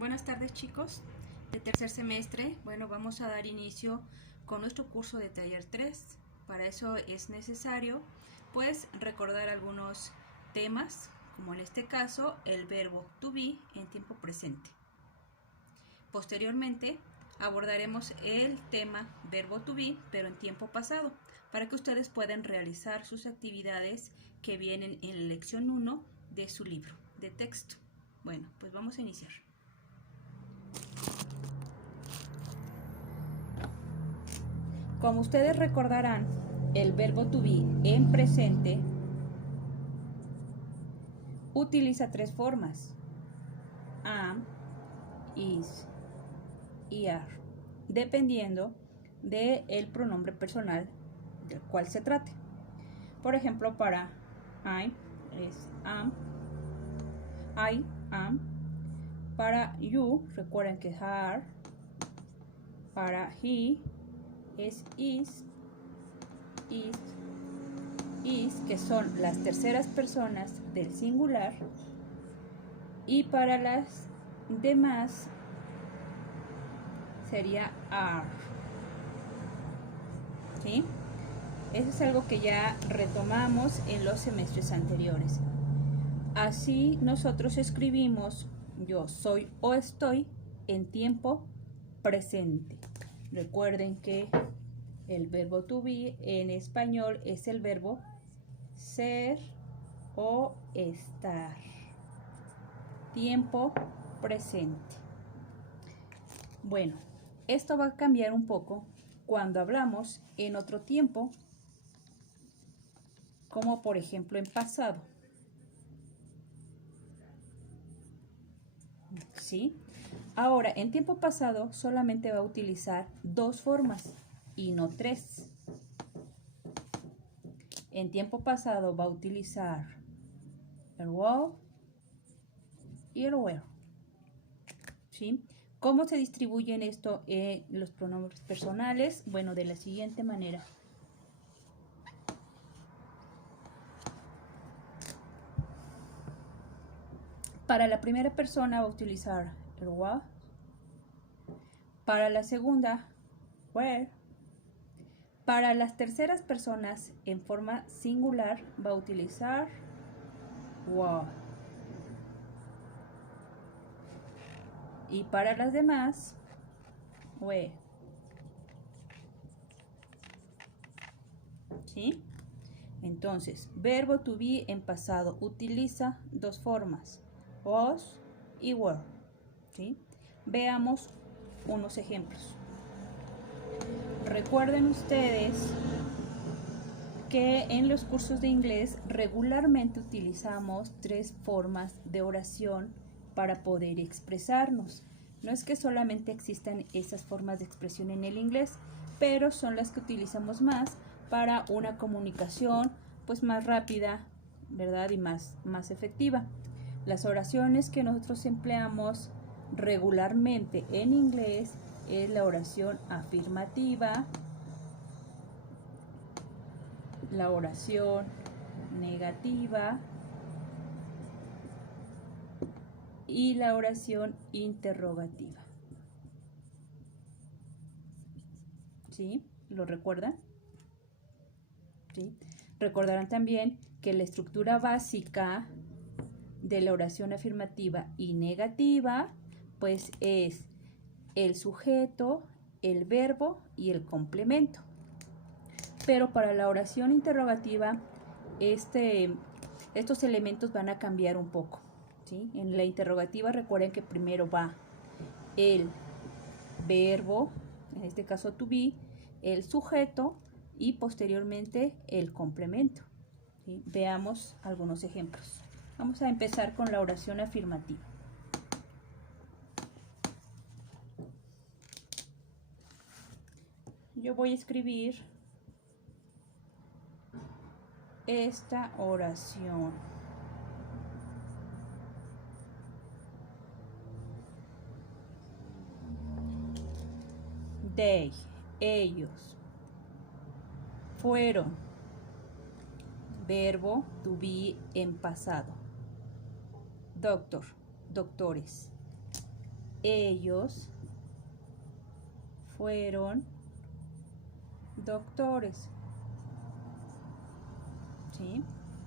Buenas tardes, chicos de tercer semestre. Bueno, vamos a dar inicio con nuestro curso de taller 3. Para eso es necesario pues recordar algunos temas, como en este caso el verbo to be en tiempo presente. Posteriormente abordaremos el tema verbo to be pero en tiempo pasado, para que ustedes puedan realizar sus actividades que vienen en la lección 1 de su libro de texto. Bueno, pues vamos a iniciar. Como ustedes recordarán, el verbo to be en presente utiliza tres formas: am, is y are, dependiendo del pronombre personal del cual se trate. Por ejemplo, para I es am, I am. Para you, recuerden que es are. Para he es is, que son las terceras personas del singular, y para las demás sería are. ¿Sí? Eso es algo que ya retomamos en los semestres anteriores. Así nosotros escribimos yo soy o estoy en tiempo presente. Recuerden que el verbo to be en español es el verbo ser o estar. Tiempo presente. Bueno, esto va a cambiar un poco cuando hablamos en otro tiempo, como por ejemplo en pasado. ¿Sí? Ahora, en tiempo pasado solamente va a utilizar dos formas y no tres. En tiempo pasado va a utilizar el was y el were. ¿Sí? ¿Cómo se distribuyen esto en los pronombres personales? Bueno, de la siguiente manera. Para la primera persona va a utilizar el was. Para la segunda, were. Para las terceras personas en forma singular va a utilizar was. Y para las demás, were. ¿Sí? Entonces, verbo to be en pasado utiliza dos formas, was y were. ¿Sí? Veamos unos ejemplos. Recuerden ustedes que en los cursos de inglés regularmente utilizamos tres formas de oración para poder expresarnos. No es que solamente existan esas formas de expresión en el inglés, pero son las que utilizamos más para una comunicación pues más rápida, ¿verdad? Y más efectiva. Las oraciones que nosotros empleamos regularmente en inglés es la oración afirmativa, la oración negativa y la oración interrogativa. ¿Sí? ¿Lo recuerdan? ¿Sí? Recordarán también que la estructura básica de la oración afirmativa y negativa pues es el sujeto, el verbo y el complemento. Pero para la oración interrogativa estos elementos van a cambiar un poco. ¿Sí? En la interrogativa recuerden que primero va el verbo, en este caso to be, el sujeto y posteriormente el complemento. ¿Sí? Veamos algunos ejemplos. Vamos a empezar con la oración afirmativa. Yo voy a escribir esta oración. They, ellos, fueron, verbo to be en pasado. Doctor, doctores. ellos fueron doctores. ¿Sí?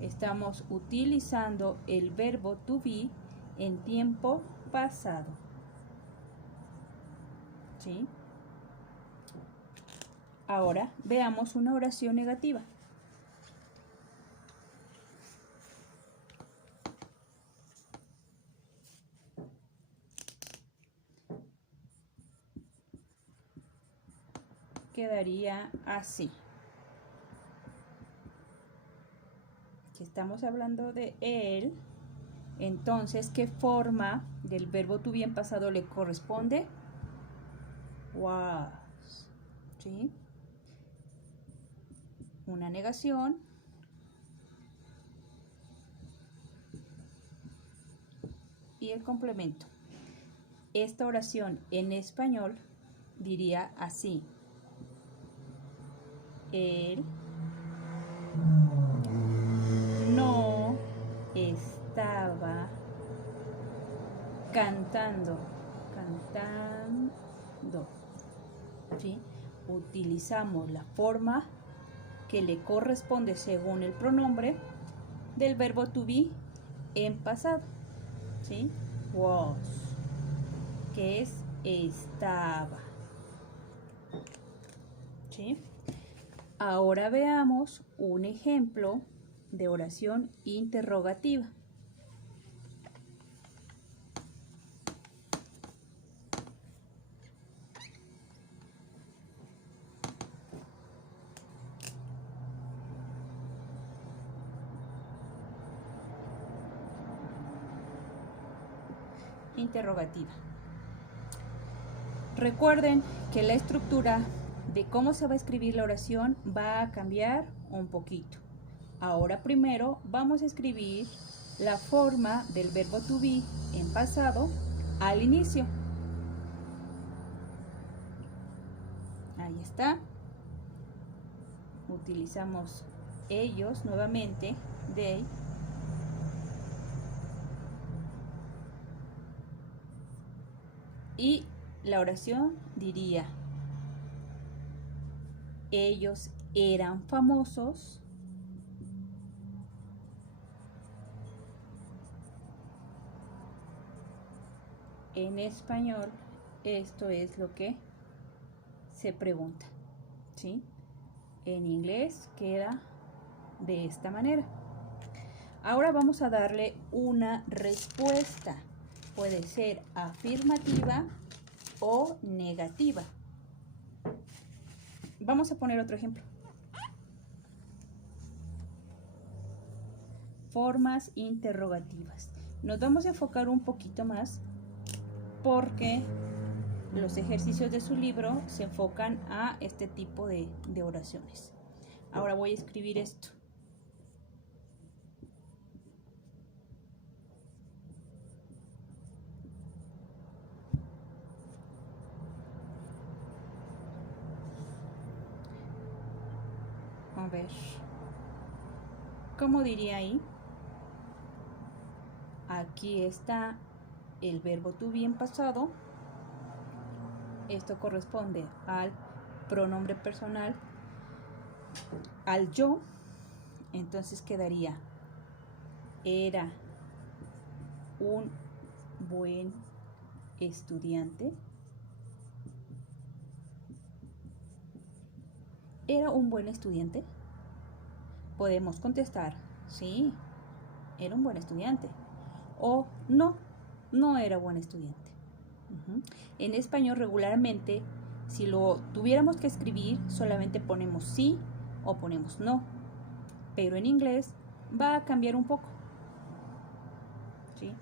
Estamos utilizando el verbo to be en tiempo pasado. ¿Sí? Ahora veamos una oración negativa. Quedaría así. Si estamos hablando de él, entonces, ¿qué forma del verbo to be en pasado le corresponde? Was. ¿Sí? Una negación. Y el complemento. Esta oración en español diría así. Él no estaba cantando. ¿Sí? Utilizamos la forma que le corresponde según el pronombre del verbo to be en pasado. ¿Sí? Was, que es estaba. ¿Sí? Ahora veamos un ejemplo de oración interrogativa. Interrogativa. Recuerden que la estructura de cómo se va a escribir la oración va a cambiar un poquito. Ahora primero vamos a escribir la forma del verbo to be en pasado al inicio. Ahí está. Utilizamos ellos nuevamente, they. Y la oración diría, ellos eran famosos en español. Esto es lo que se pregunta, ¿sí? En inglés queda de esta manera. Ahora vamos a darle una respuesta. Puede ser afirmativa o negativa. Vamos a poner otro ejemplo. Formas interrogativas. Nos vamos a enfocar un poquito más porque los ejercicios de su libro se enfocan a este tipo de oraciones. Ahora voy a escribir esto. A ver, ¿cómo diría ahí? Aquí está el verbo to be en pasado. Esto corresponde al pronombre personal, al yo. Entonces quedaría, era un buen estudiante. ¿Era un buen estudiante? Podemos contestar, sí, era un buen estudiante. O no, no era buen estudiante. En español regularmente, si lo tuviéramos que escribir, solamente ponemos sí o ponemos no. Pero en inglés va a cambiar un poco. ¿Sí?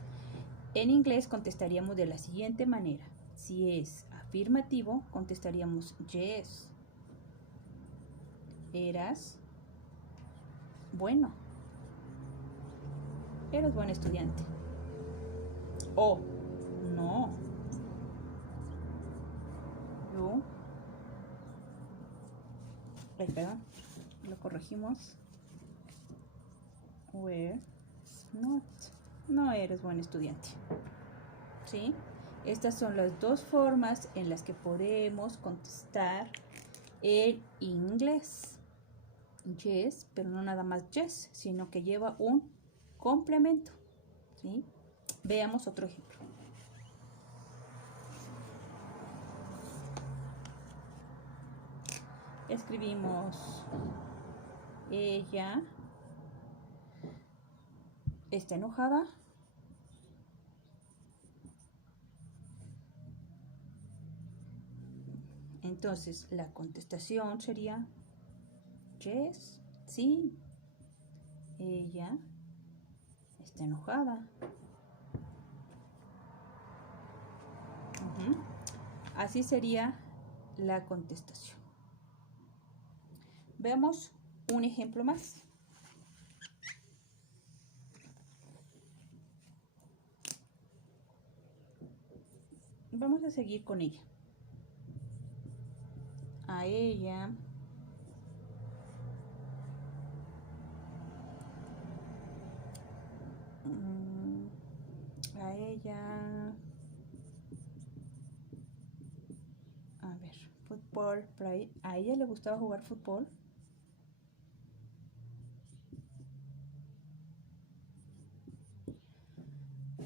En inglés contestaríamos de la siguiente manera. Si es afirmativo, contestaríamos yes. Eras bueno. Eras buen estudiante. O no. You. Perdón. Lo corregimos. Were not. No eres buen estudiante. ¿Sí? Estas son las dos formas en las que podemos contestar en inglés. Yes, pero no nada más yes, sino que lleva un complemento, ¿sí? Veamos otro ejemplo. Escribimos: ella está enojada. Entonces la contestación sería yes, sí, ella está enojada. Así sería la contestación. Veamos un ejemplo más. Vamos a seguir con ella. A ella a ver, fútbol, a ella le gustaba jugar fútbol.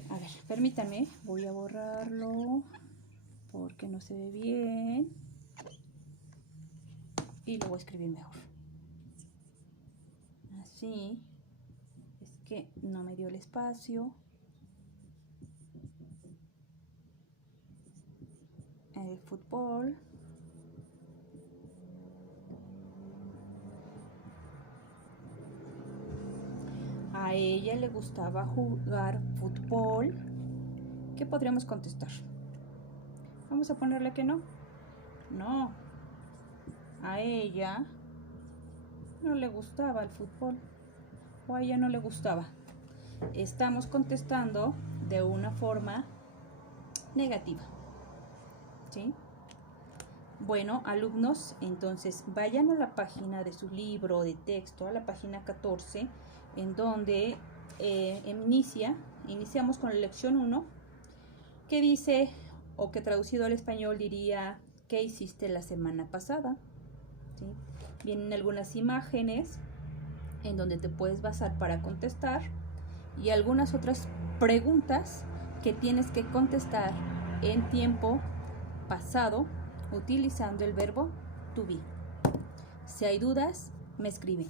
A ver, permítanme, voy a borrarlo porque no se ve bien y lo voy a escribir mejor. Así, es que no me dio el espacio. El fútbol. A ella le gustaba jugar fútbol. ¿Qué podríamos contestar? Vamos a ponerle que no. No. A ella no le gustaba el fútbol. O a ella no le gustaba. Estamos contestando de una forma negativa, ¿sí? Bueno, alumnos, entonces vayan a la página de su libro de texto, a la página 14, en donde iniciamos con la lección 1, que dice, o que traducido al español diría, ¿qué hiciste la semana pasada? ¿Sí? Vienen algunas imágenes en donde te puedes basar para contestar y algunas otras preguntas que tienes que contestar en tiempo pasado utilizando el verbo to be. Si hay dudas, me escriben.